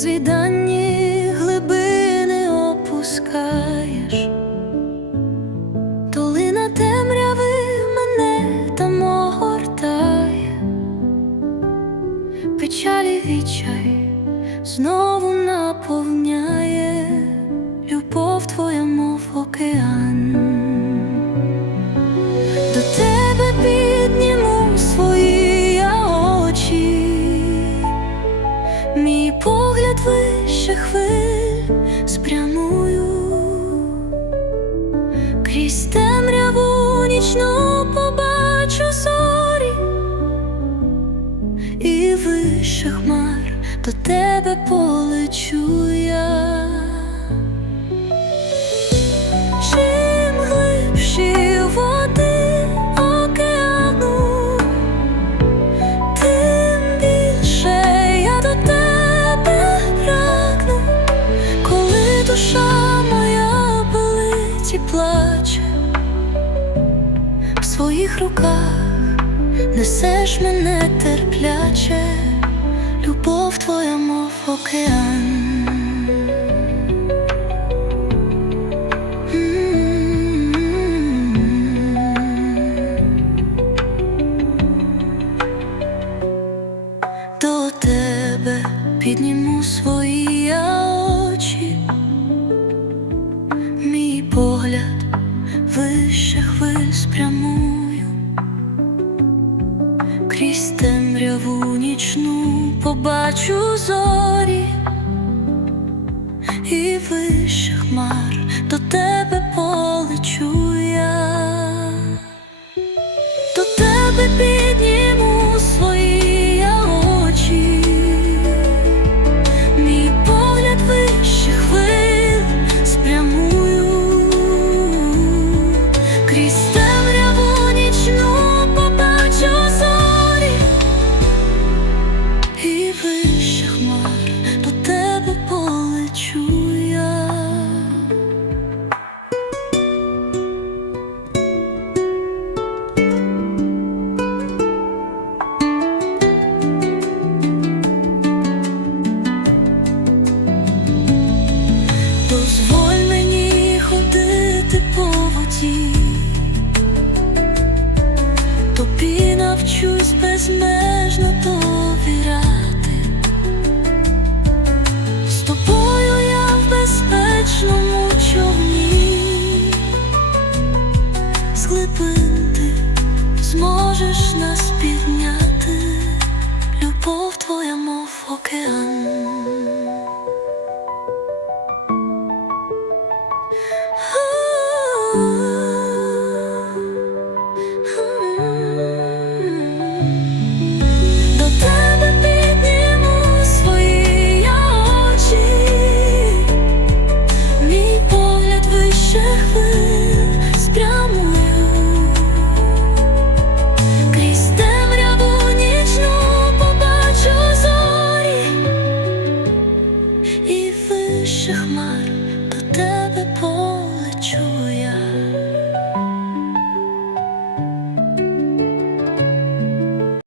незвіданні глибини опускаєш, долина темряви мене там огортає, печалі відчай знову наповняє. Любов твоя, мов океан. Крізь темряву нічну побачу зорі, і вище хмар до тебе полечу я. Чим глибші води океану, тим більше я до тебе прагну, коли душа моя болить і плаче, в своїх руках. Несеш мене терпляче, любов твоя, мов океан. До тебе підніму свої очі, мій погляд вище хвиль спрямую, крізь темряву нічну побачу зорі, і вище хмар до тебе полечу безмежно довіряти, з тобою я в безпечному човні, з ти зможеш нас підняти, любов твоя, мов океан. 适合。